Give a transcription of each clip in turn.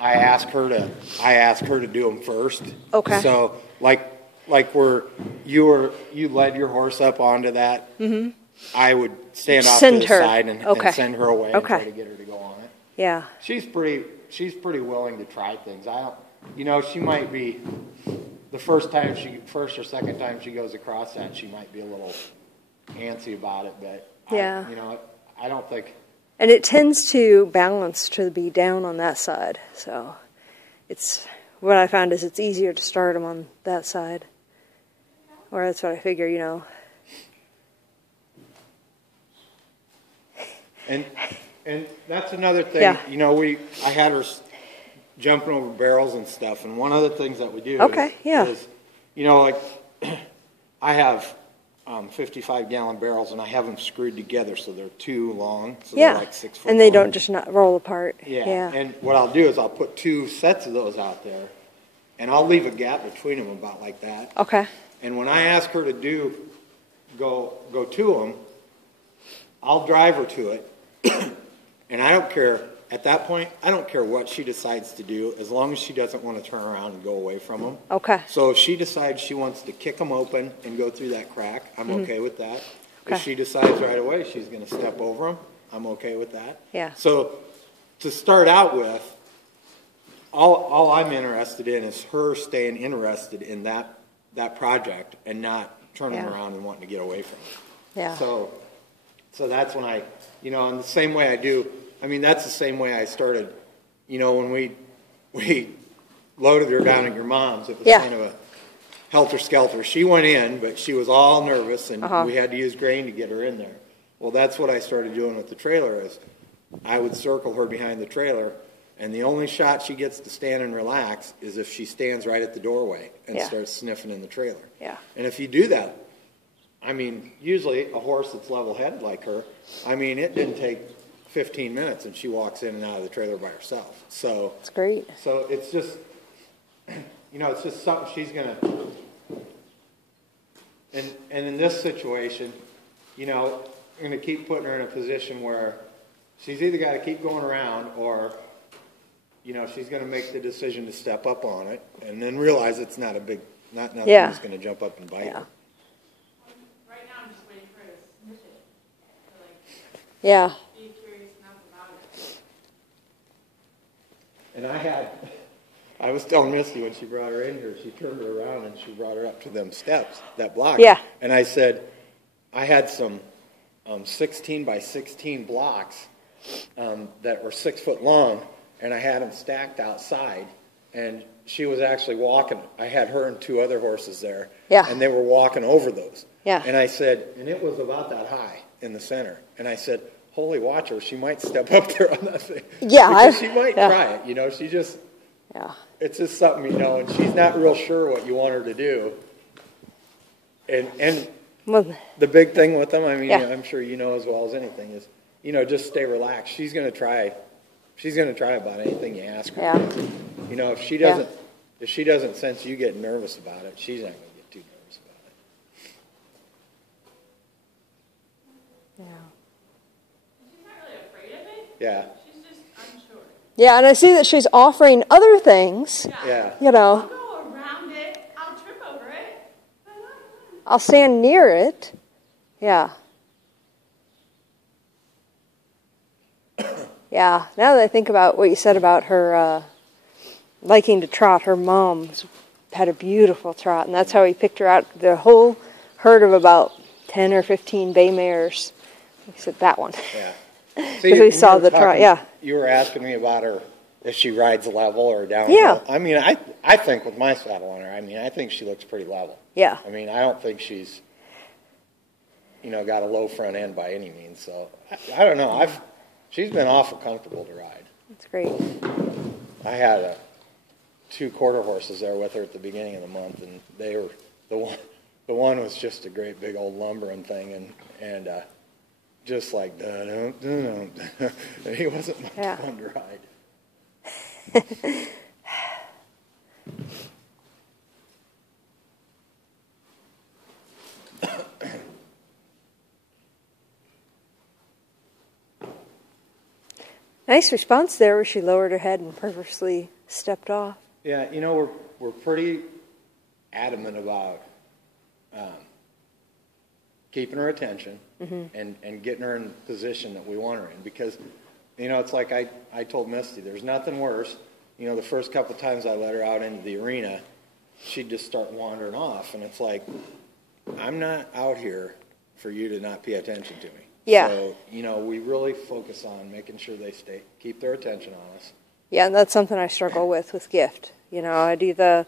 I ask her to do them first. Okay. So like where you led your horse up onto that, I would stand off to the side and send her away and try to get her to go on it. Yeah. She's pretty willing to try things. She might be the first or second time she goes across that, she might be a little antsy about it, but yeah. I don't think. And it tends to balance to be down on that side, so it's what I found is it's easier to start them on that side. Or that's what I figure, And that's another thing. Yeah. I had her jumping over barrels and stuff, and one of the things that we do is like I have 55-gallon barrels, and I have them screwed together so they're too long, so they're like 6 foot and they long. don't just not roll apart. Yeah, and what I'll do is I'll put 2 sets of those out there, and I'll leave a gap between them about like that. Okay. And when I ask her to go to them, I'll drive her to it, and I don't care. At that point, I don't care what she decides to do, as long as she doesn't want to turn around and go away from them. Okay. So if she decides she wants to kick them open and go through that crack, I'm okay with that. Okay. If she decides right away she's going to step over them, I'm okay with that. Yeah. So to start out with, all I'm interested in is her staying interested in that project and not turning around and wanting to get away from it. Yeah. So that's when in the same way I do. I mean, that's the same way I started, when we loaded her down at your mom's. It was kind of a helter-skelter. She went in, but she was all nervous, and we had to use grain to get her in there. Well, that's what I started doing with the trailer is I would circle her behind the trailer, and the only shot she gets to stand and relax is if she stands right at the doorway and starts sniffing in the trailer. Yeah. And if you do that, I mean, usually a horse that's level-headed like her, I mean, it didn't take 15 minutes and she walks in and out of the trailer by herself. So that's great. So it's just, it's just something she's gonna. And in this situation, I'm gonna keep putting her in a position where she's either got to keep going around or, she's gonna make the decision to step up on it and then realize it's not nothing that's gonna jump up and bite her. Right now, I'm just waiting for her to sniff it. Yeah. And I was telling Misty when she brought her in here, she turned her around and she brought her up to them steps, that block. Yeah. And I said, I had some 16 by 16 blocks that were 6 foot long, and I had them stacked outside. And she was actually walking. I had her and 2 other horses there. Yeah. And they were walking over those. Yeah. And I said, and it was about that high in the center. And I said, holy, watch her. She might step up there on that thing. Yeah. Because she might try it. She just, it's just something, and she's not real sure what you want her to do. And the big thing with them, I mean, I'm sure you know as well as anything is, just stay relaxed. She's going to try about anything you ask her. Yeah. If she doesn't sense you getting nervous about it, she's not going to get too nervous about it. Yeah. She's not really afraid of it. Yeah. She's just unsure. Yeah, and I see that she's offering other things. Yeah. I'll go around it. I'll trip over it. I'll stand near it. Yeah. Yeah. Now that I think about what you said about her liking to trot, her mom's had a beautiful trot, and that's how he picked her out. The whole herd of about 10 or 15 bay mares. He said that one. Yeah. Because we saw the trot, You were asking me about her, if she rides level or downhill. Yeah. I mean, I think with my saddle on her, I think she looks pretty level. Yeah. I mean, I don't think she's, got a low front end by any means. So, I don't know. She's been awful comfortable to ride. That's great. I had 2 quarter horses there with her at the beginning of the month, and they were, the one was just a great big old lumbering thing, and just like, and he wasn't much fun to ride. Nice response there where she lowered her head and purposely stepped off. Yeah, you know, we're pretty adamant about keeping her attention and getting her in the position that we want her in, because, you know, it's like I told Misty, there's nothing worse. You know, the first couple of times I let her out into the arena, she'd just start wandering off, and it's like, I'm not out here for you to not pay attention to me. Yeah. So, you know, we really focus on making sure they keep their attention on us. Yeah, and that's something I struggle with Gift. You know, I'd either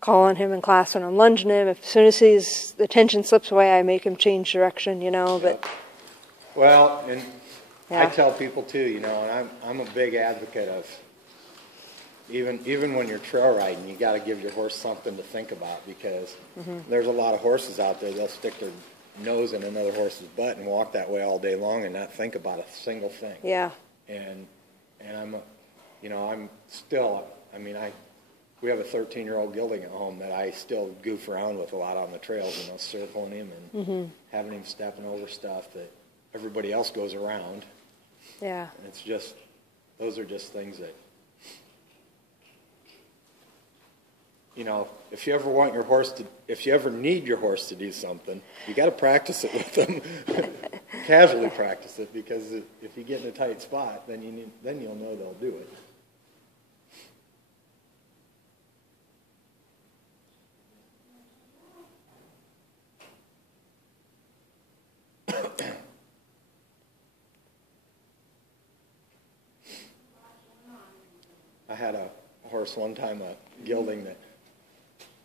call on him in class when I'm lunging him. As soon as the attention slips away, I make him change direction, you know. But well, and yeah. I tell people too, you know, and I'm a big advocate of even when you're trail riding, you got to give your horse something to think about, because there's a lot of horses out there, they'll stick their nose in another horse's butt and walk that way all day long and not think about a single thing. Yeah. And I'm still, I mean, we have a 13-year-old gelding at home that I still goof around with a lot on the trails, you know, circling him and having him stepping over stuff that everybody else goes around. Yeah. And it's just, those are just things that, you know, if you ever need your horse to do something, you got to practice it with them. Casually practice it, because if you get in a tight spot, then you'll know they'll do it. I had a horse one time, a gelding, that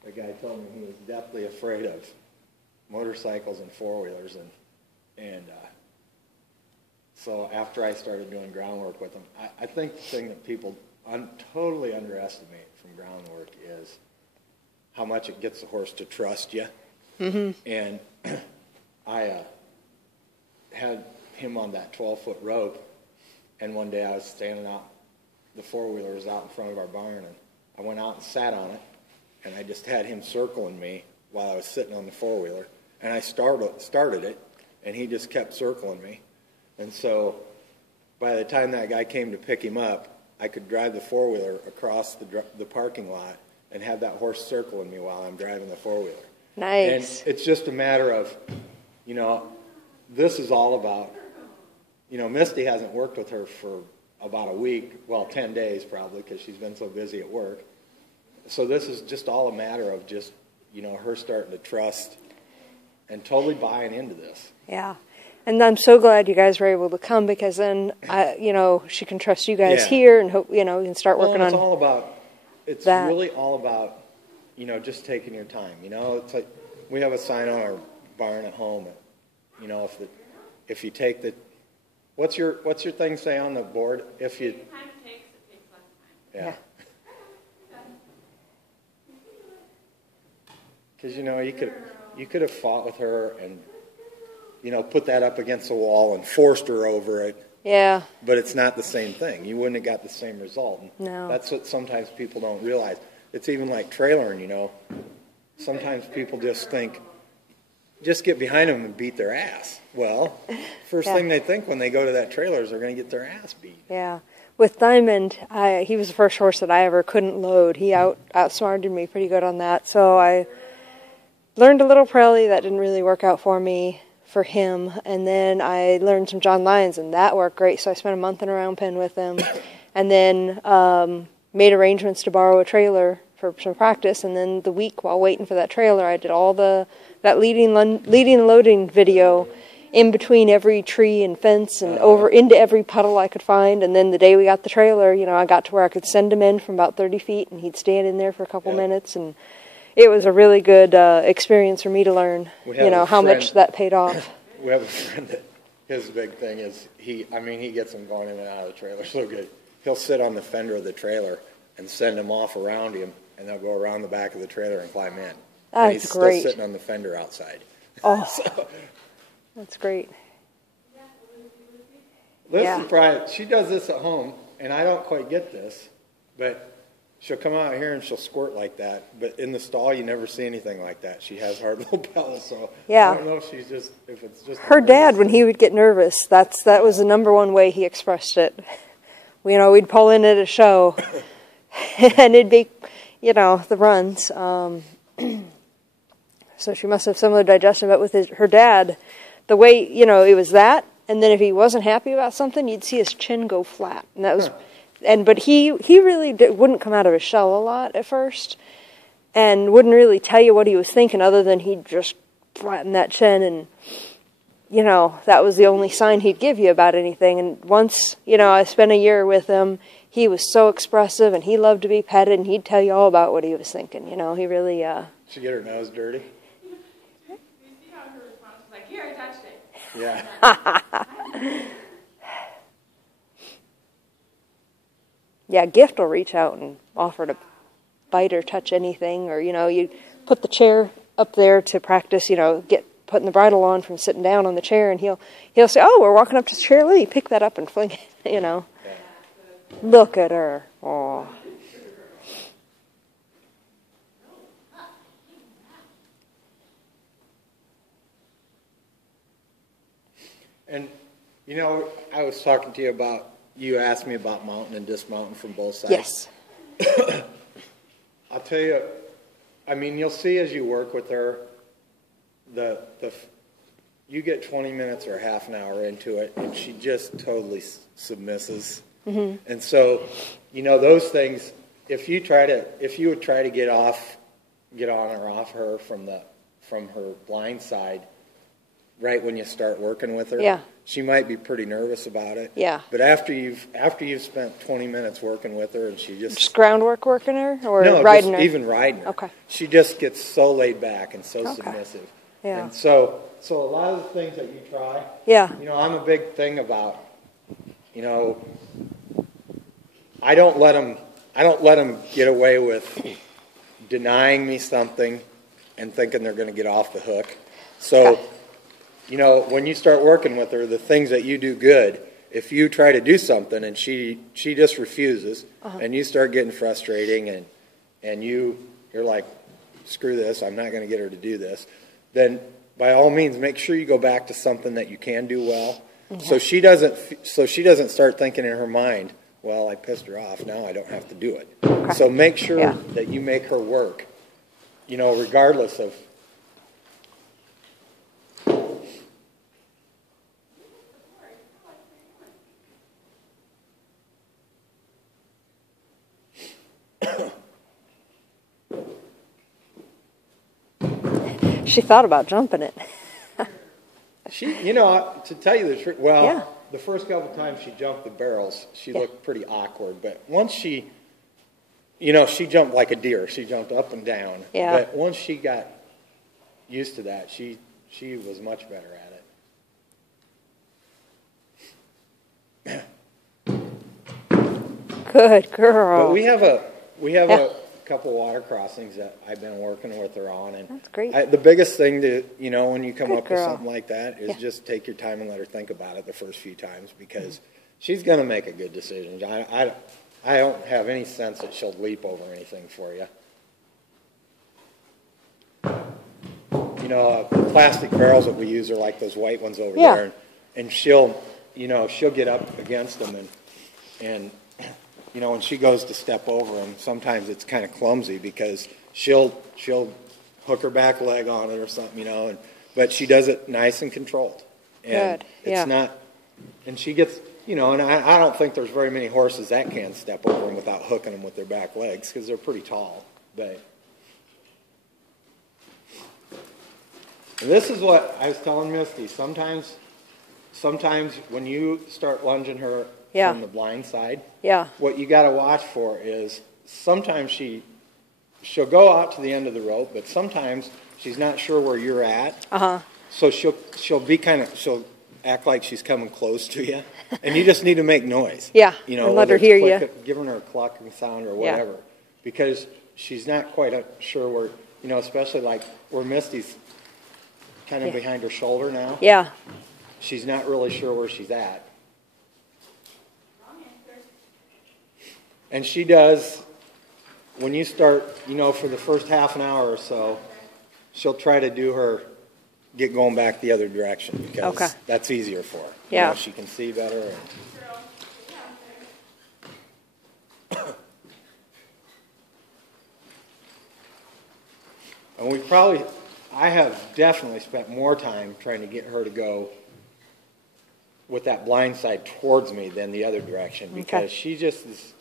the guy told me he was deathly afraid of motorcycles and four-wheelers, and so after I started doing groundwork with him, I think the thing that people totally underestimate from groundwork is how much it gets the horse to trust you. And I had him on that 12-foot rope, and one day I was standing out, the four-wheeler was out in front of our barn, and I went out and sat on it, and I just had him circling me while I was sitting on the four-wheeler, and I started it, and he just kept circling me. And so by the time that guy came to pick him up, I could drive the four-wheeler across the parking lot and have that horse circling me while I'm driving the four-wheeler. Nice. And it's just a matter of, you know, this is all about, you know, Misty hasn't worked with her for about a week, well, 10 days probably, because she's been so busy at work. So this is just all a matter of just, you know, her starting to trust and totally buying into this. Yeah. And I'm so glad you guys were able to come, because then, you know, she can trust you guys here, and hope, you know, you can start working on it's that. Really all about, you know, just taking your time. You know, it's like we have a sign on our barn at home. You know, if you take the, what's your thing say on the board? If you, The time it takes less time. yeah. Because, you know, you could have fought with her and, you know, put that up against the wall and forced her over it. Yeah. But it's not the same thing. You wouldn't have got the same result. No. That's what sometimes people don't realize. It's even like trailering, you know. Sometimes people just think, just get behind them and beat their ass. Well, first thing they think when they go to that trailer is they're going to get their ass beat. Yeah. With Diamond, he was the first horse that I ever couldn't load. He outsmarted me pretty good on that. So I learned a little Prairie. That didn't really work out for me, for him. And then I learned some John Lyons, and that worked great. So I spent a month in a round pen with him. And then made arrangements to borrow a trailer for some practice. And then the week while waiting for that trailer, I did all that leading and loading video in between every tree and fence and over into every puddle I could find. And then the day we got the trailer, you know, I got to where I could send him in from about 30 feet, and he'd stand in there for a couple minutes. And it was a really good experience for me to learn, you know, how much that paid off. We have a friend that his big thing is he gets them going in and out of the trailer so good. He'll sit on the fender of the trailer and send them off around him, and they'll go around the back of the trailer and climb in. And he's great. Still sitting on the fender outside. Oh, so, that's great. Listen, she does this at home, and I don't quite get this, but she'll come out here and she'll squirt like that. But in the stall, you never see anything like that. She has hard little bells, so yeah. I don't know if it's just her dad, when he would get nervous, that was the number one way he expressed it. we'd pull in at a show, and it'd be, the runs. So she must have similar digestion, but with her dad, the way, it was that, and then if he wasn't happy about something, you'd see his chin go flat, and that was, but he really wouldn't come out of his shell a lot at first, and wouldn't really tell you what he was thinking, other than he'd just flatten that chin, and that was the only sign he'd give you about anything. And once, I spent a year with him, he was so expressive, and he loved to be petted, and he'd tell you all about what he was thinking. He really. She get her nose dirty? You see how her response was like, "Here, I touched it." Yeah. Yeah, Gift will reach out and offer to bite or touch anything, or you put the chair up there to practice. Putting the bridle on from sitting down on the chair, and he'll say, "Oh, we're walking up to the chair. Let me pick that up and fling it." Look at her. Aw. And, I was talking to you about, you asked me about mounting and dismounting from both sides. Yes. I'll tell you, you'll see as you work with her, you get 20 minutes or half an hour into it, and she just totally submisses. Mm-hmm. And so, those things, if you would try to get on or off her from her blind side, right when you start working with her, yeah, she might be pretty nervous about it. Yeah. But after you've spent 20 minutes working with her, and she just groundwork working her, or no, riding just her? Even riding her. Okay. She just gets so laid back and so submissive. Yeah. And so a lot of the things that you try, yeah, I'm a big thing about, I don't let them get away with denying me something and thinking they're going to get off the hook. So, okay, when you start working with her, the things that you do good, if you try to do something and she just refuses, and you start getting frustrating and you're like, screw this, I'm not going to get her to do this, then by all means make sure you go back to something that you can do well. Okay. So she doesn't start thinking in her mind, well, I pissed her off, now I don't have to do it. Okay. So make sure that you make her work, regardless of. She thought about jumping it. She, to tell you the truth, the first couple times she jumped the barrels, she looked pretty awkward. But once she jumped like a deer. She jumped up and down. Yeah. But once she got used to that, she was much better at it. Good girl. But we have a couple water crossings that I've been working with her on, and that's great. The biggest thing to when you come up with girl. something like that is just take your time and let her think about it the first few times, because she's going to make a good decision. I don't have any sense that she'll leap over anything for you. The plastic barrels that we use are like those white ones over there, and she'll get up against them, and when she goes to step over them, sometimes it's kind of clumsy because she'll hook her back leg on it or something, but she does it nice and controlled. And it's not, and she gets, and I don't think there's very many horses that can step over them without hooking them with their back legs, because they're pretty tall. But and this is what I was telling Misty. Sometimes when you start lunging her from the blind side, what you got to watch for is sometimes she'll go out to the end of the rope, but sometimes she's not sure where you're at. So she'll act like she's coming close to you, and you just need to make noise. And let her hear you. Giving her a clucking sound or whatever, because she's not quite sure where. Especially like where Misty's kind of behind her shoulder now. She's not really sure where she's at. And she does, when you start, for the first half an hour or so, she'll try to get going back the other direction, because that's easier for her. She can see better. And I have definitely spent more time trying to get her to go with that blind side towards me than the other direction, because she just is,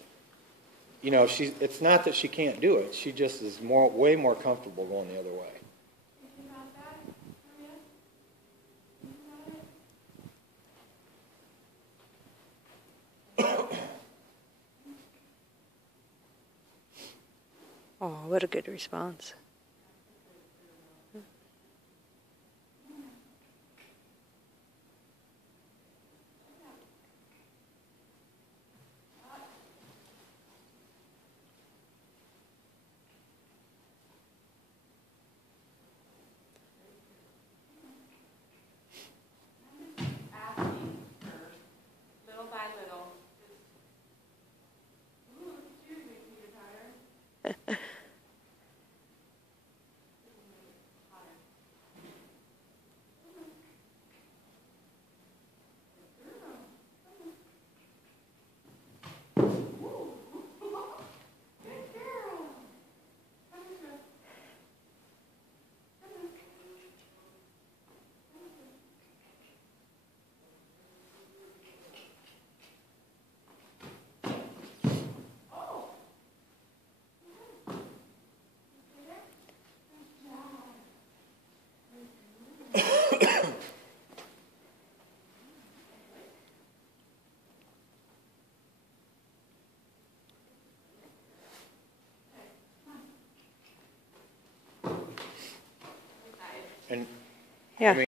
it's not that she can't do it. She just is way more comfortable going the other way. Oh, what a good response. Asking her, little by little, just, ooh, excuse me, Peter Tire. And Yeah. I mean,